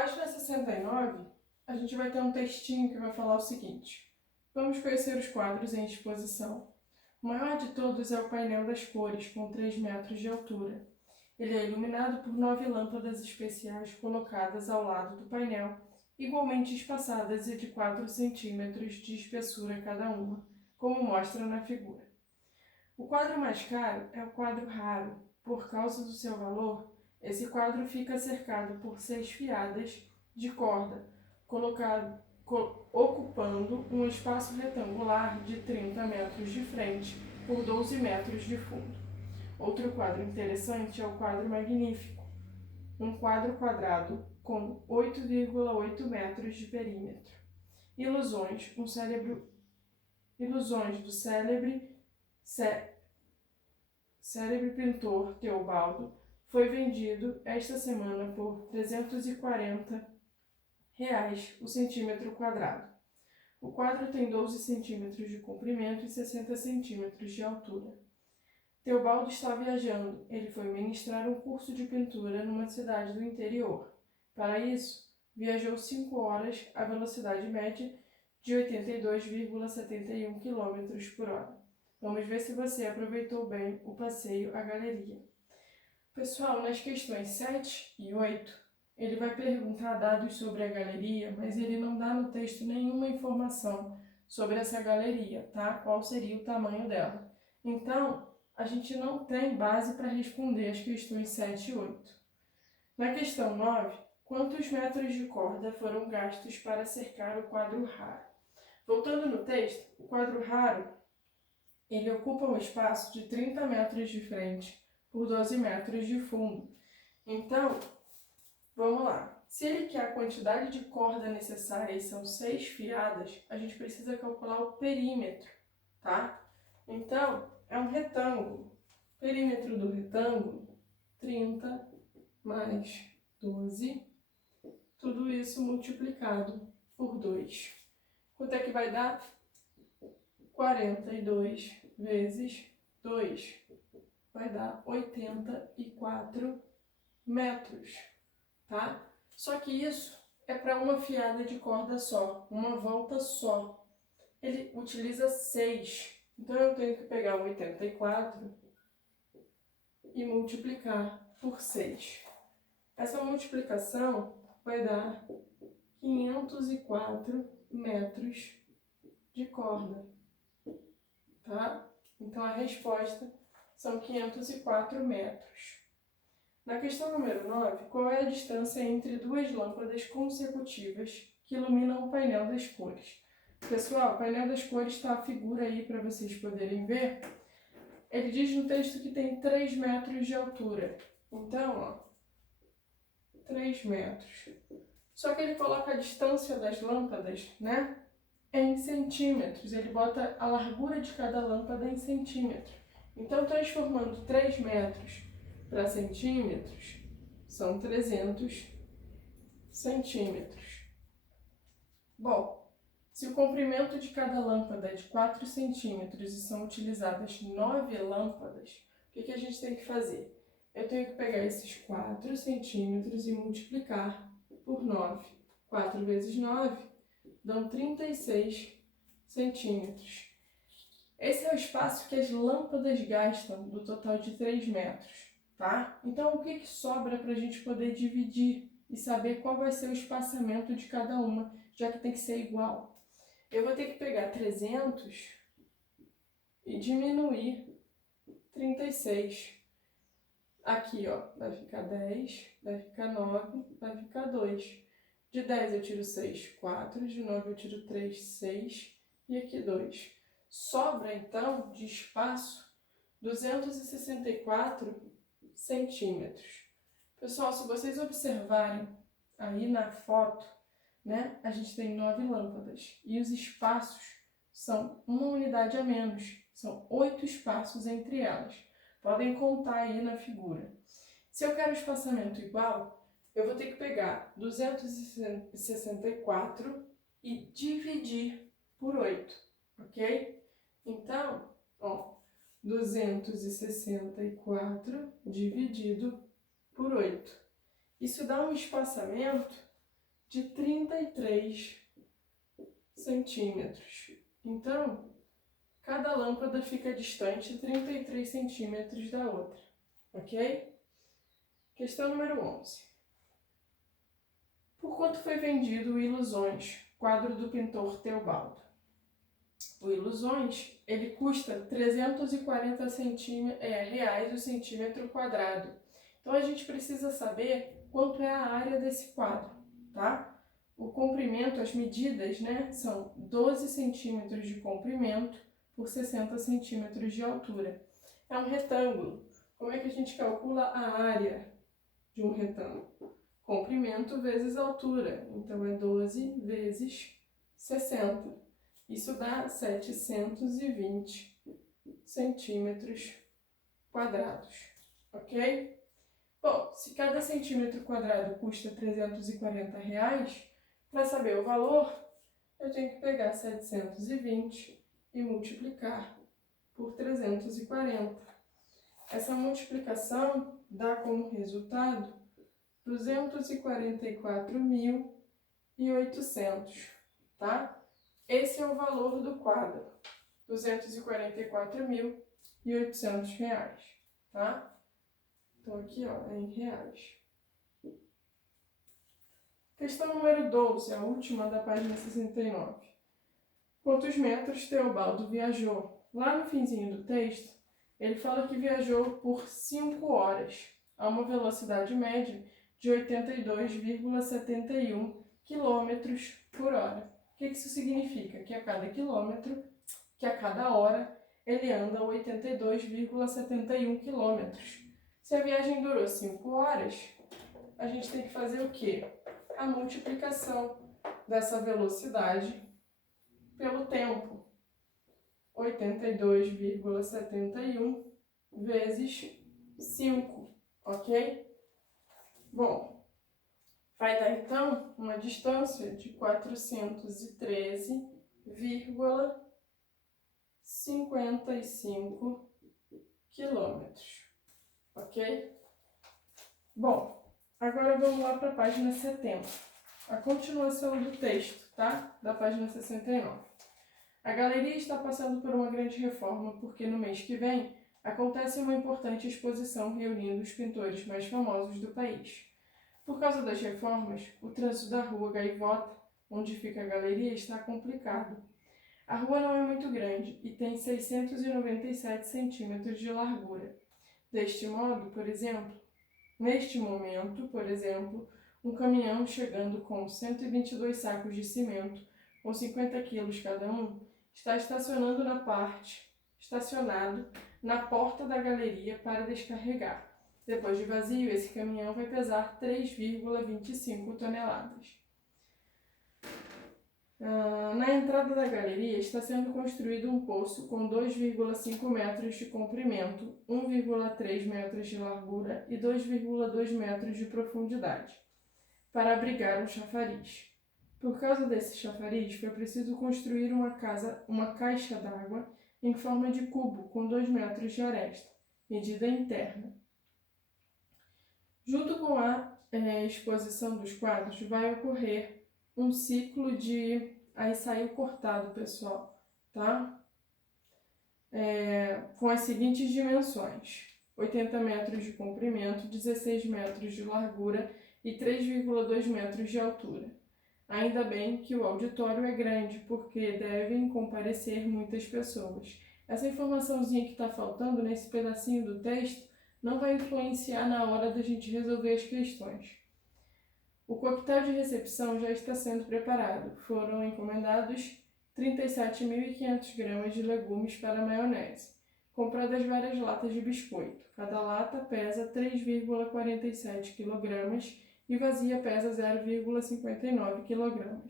Página 69, a gente vai ter um textinho que vai falar o seguinte. Vamos conhecer os quadros em exposição. O maior de todos é o painel das cores, com 3 metros de altura. Ele é iluminado por 9 lâmpadas especiais colocadas ao lado do painel, igualmente espaçadas e de 4 centímetros de espessura cada uma, como mostra na figura. O quadro mais caro é o quadro raro. Por causa do seu valor, esse quadro fica cercado por 6 fiadas de corda, ocupando um espaço retangular de 30 metros de frente por 12 metros de fundo. Outro quadro interessante é o quadro magnífico, um quadro quadrado com 8,8 metros de perímetro. Ilusões do célebre pintor Teobaldo foi vendido esta semana por R$ 340 o centímetro quadrado. O quadro tem 12 centímetros de comprimento e 60 centímetros de altura. Teobaldo está viajando. Ele foi ministrar um curso de pintura numa cidade do interior. Para isso, viajou 5 horas à velocidade média de 82,71 km por hora. Vamos ver se você aproveitou bem o passeio à galeria. Pessoal, nas questões 7 e 8, ele vai perguntar dados sobre a galeria, mas ele não dá no texto nenhuma informação sobre essa galeria, tá? Qual seria o tamanho dela. Então, a gente não tem base para responder as questões 7 e 8. Na questão 9, quantos metros de corda foram gastos para cercar o quadro raro? Voltando no texto, o quadro raro ele ocupa um espaço de 30 metros de frente por 12 metros de fundo. Então, vamos lá. Se ele quer a quantidade de corda necessária e são 6 fiadas, a gente precisa calcular o perímetro, tá? Então, é um retângulo. Perímetro do retângulo, 30 mais 12, tudo isso multiplicado por 2. Quanto é que vai dar? 42 vezes 2 vai dar 84 metros, tá? Só que isso é para uma fiada de corda só, uma volta só. Ele utiliza 6, então eu tenho que pegar o 84 e multiplicar por 6. Essa multiplicação vai dar 504 metros de corda, tá? Então a resposta são 504 metros. Na questão número 9, qual é a distância entre duas lâmpadas consecutivas que iluminam o painel das cores? Pessoal, o painel das cores está a figura aí para vocês poderem ver. Ele diz no texto que tem 3 metros de altura. Então, ó, 3 metros. Só que ele coloca a distância das lâmpadas, né, em centímetros. Ele bota a largura de cada lâmpada em centímetros. Então, transformando 3 metros para centímetros, são 300 centímetros. Bom, se o comprimento de cada lâmpada é de 4 centímetros e são utilizadas 9 lâmpadas, o que a gente tem que fazer? Eu tenho que pegar esses 4 centímetros e multiplicar por 9. 4 vezes 9 dão 36 centímetros. Esse é o espaço que as lâmpadas gastam do total de 3 metros, tá? Então, o que sobra para a gente poder dividir e saber qual vai ser o espaçamento de cada uma, já que tem que ser igual? Eu vou ter que pegar 300 e diminuir 36. Aqui, ó, vai ficar 10, vai ficar 9, vai ficar 2. De 10 eu tiro 6, 4. De 9 eu tiro 3, 6. E aqui 2. Sobra, então, de espaço 264 centímetros. Pessoal, se vocês observarem aí na foto, né, a gente tem 9 lâmpadas. E os espaços são uma unidade a menos. São 8 espaços entre elas. Podem contar aí na figura. Se eu quero espaçamento igual, eu vou ter que pegar 264 e dividir por 8, ok? Então, ó, 264 dividido por 8. Isso dá um espaçamento de 33 centímetros. Então, cada lâmpada fica distante 33 centímetros da outra, ok? Questão número 11. Por quanto foi vendido o Ilusões, quadro do pintor Teobaldo? O Ilusões, ele custa 340 reais o centímetro quadrado. Então, a gente precisa saber quanto é a área desse quadro, tá? O comprimento, as medidas, né, são 12 centímetros de comprimento por 60 centímetros de altura. É um retângulo. Como é que a gente calcula a área de um retângulo? Comprimento vezes altura. Então, é 12 vezes 60. Isso dá 720 centímetros quadrados, ok? Bom, se cada centímetro quadrado custa 340 reais, para saber o valor, eu tenho que pegar 720 e multiplicar por 340. Essa multiplicação dá como resultado 244.800, tá? Esse é o valor do quadro, R$ 244.800, tá? Então, aqui, ó, é em reais. Questão número 12, a última da página 69. Quantos metros Teobaldo viajou? Lá no finzinho do texto, ele fala que viajou por 5 horas, a uma velocidade média de 82,71 km por hora. O que isso significa? Que a cada hora, ele anda 82,71 km. Se a viagem durou 5 horas, a gente tem que fazer o quê? A multiplicação dessa velocidade pelo tempo. 82,71 vezes 5, ok? Bom, vai dar então uma distância de 413,55 quilômetros, ok? Bom, agora vamos lá para a página 70, a continuação do texto, tá? Da página 69. A galeria está passando por uma grande reforma porque no mês que vem acontece uma importante exposição reunindo os pintores mais famosos do país. Por causa das reformas, o trânsito da rua Gaivota, onde fica a galeria, está complicado. A rua não é muito grande e tem 697 centímetros de largura. Neste momento, por exemplo, um caminhão chegando com 122 sacos de cimento, com 50 quilos cada um, está estacionado na porta da galeria para descarregar. Depois de vazio, esse caminhão vai pesar 3,25 toneladas. Na entrada da galeria está sendo construído um poço com 2,5 metros de comprimento, 1,3 metros de largura e 2,2 metros de profundidade, para abrigar um chafariz. Por causa desse chafariz, foi preciso construir uma caixa d'água em forma de cubo com 2 metros de aresta, medida interna. Junto com a exposição dos quadros, vai ocorrer um ciclo de... Aí saiu cortado, pessoal, tá? Com as seguintes dimensões: 80 metros de comprimento, 16 metros de largura e 3,2 metros de altura. Ainda bem que o auditório é grande, porque devem comparecer muitas pessoas. Essa informaçãozinha que está faltando nesse pedacinho do texto não vai influenciar na hora da gente resolver as questões. O coquetel de recepção já está sendo preparado. Foram encomendados 37.500 gramas de legumes para maionese. Compradas várias latas de biscoito. Cada lata pesa 3,47 kg e vazia pesa 0,59 kg.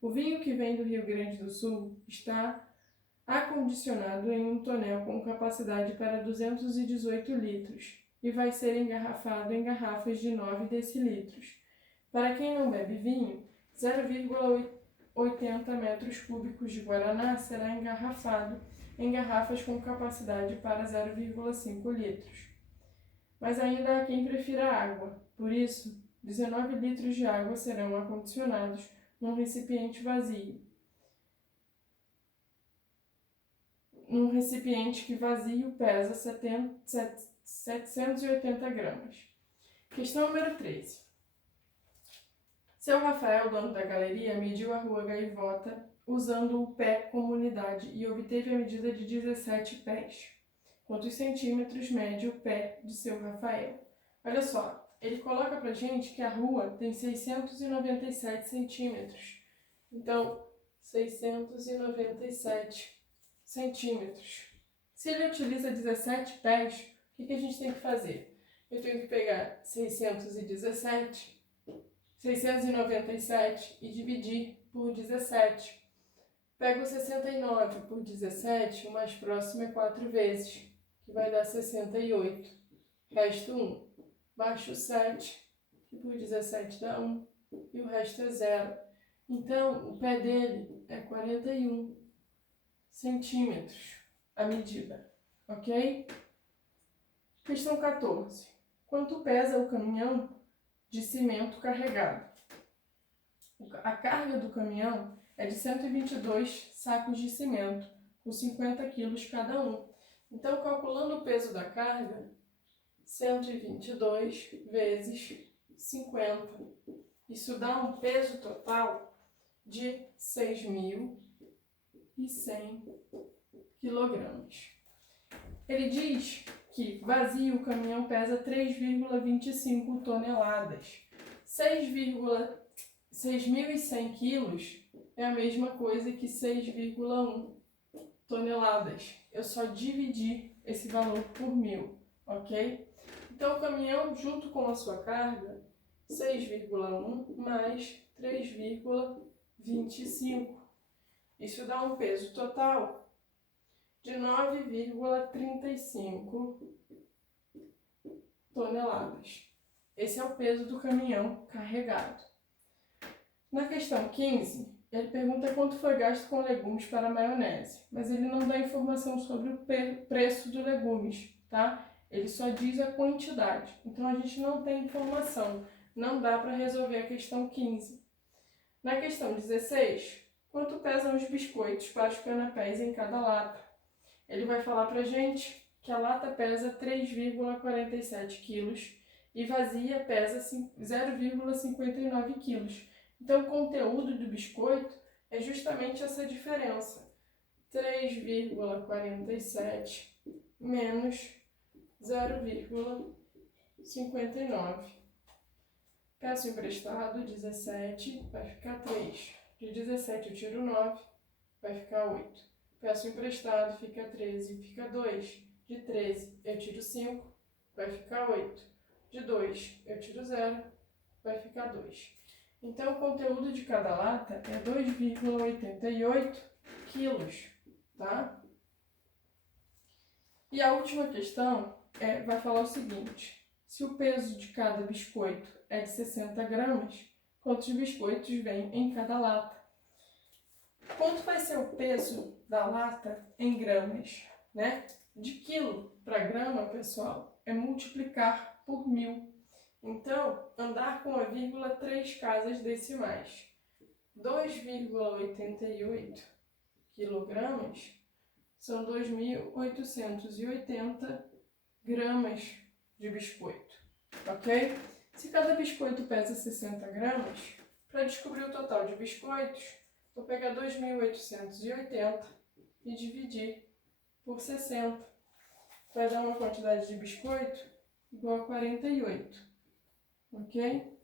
O vinho que vem do Rio Grande do Sul está acondicionado em um tonel com capacidade para 218 litros e vai ser engarrafado em garrafas de 9 decilitros. Para quem não bebe vinho, 0,80 metros cúbicos de guaraná será engarrafado em garrafas com capacidade para 0,5 litros. Mas ainda há quem prefira água, por isso, 19 litros de água serão acondicionados num recipiente vazio. Num recipiente que vazio pesa 780 gramas. Questão número 13. Seu Rafael, dono da galeria, mediu a rua Gaivota usando o pé como unidade e obteve a medida de 17 pés. Quantos centímetros mede o pé de seu Rafael? Olha só, ele coloca pra gente que a rua tem 697 centímetros. Então, 697 centímetros. Se ele utiliza 17 pés, o que a gente tem que fazer? Eu tenho que pegar 697 e dividir por 17. Pego 69 por 17, o mais próximo é 4 vezes, que vai dar 68. Resto 1. Baixo 7, que por 17 dá 1, e o resto é 0. Então, o pé dele é 41 centímetros, a medida, ok? Questão 14. Quanto pesa o caminhão de cimento carregado? A carga do caminhão é de 122 sacos de cimento, com 50 quilos cada um. Então, calculando o peso da carga, 122 vezes 50. Isso dá um peso total de 6.100 quilogramas. Ele diz que vazio o caminhão pesa 3,25 toneladas. 6.100 quilos é a mesma coisa que 6,1 toneladas. Eu só dividi esse valor por 1.000, ok? Então, o caminhão, junto com a sua carga, 6,1 mais 3,25. Isso dá um peso total de 9,35 toneladas. Esse é o peso do caminhão carregado. Na questão 15, ele pergunta quanto foi gasto com legumes para a maionese, mas ele não dá informação sobre o preço dos legumes, tá? Ele só diz a quantidade, então a gente não tem informação, não dá para resolver a questão 15. Na questão 16, quanto pesam os biscoitos para os canapés em cada lata? Ele vai falar para a gente que a lata pesa 3,47 quilos e vazia pesa 0,59 quilos. Então, o conteúdo do biscoito é justamente essa diferença. 3,47 menos 0,59. Peço emprestado 17, vai ficar 3. De 17 eu tiro 9, vai ficar 8. Peço emprestado, fica 13, fica 2. De 13 eu tiro 5, vai ficar 8. De 2 eu tiro 0, vai ficar 2. Então, o conteúdo de cada lata é 2,88 quilos, tá? E a última questão vai falar o seguinte: se o peso de cada biscoito é de 60 gramas, quantos biscoitos vêm em cada lata? Quanto vai ser o peso da lata em gramas, né? De quilo para grama, pessoal, é multiplicar por 1.000. Então, andar com a vírgula 3 casas decimais. 2,88 quilogramas são 2.880 gramas de biscoito, ok? Se cada biscoito pesa 60 gramas, para descobrir o total de biscoitos, vou pegar 2.880 e dividir por 60. Vai dar uma quantidade de biscoito igual a 48. Ok?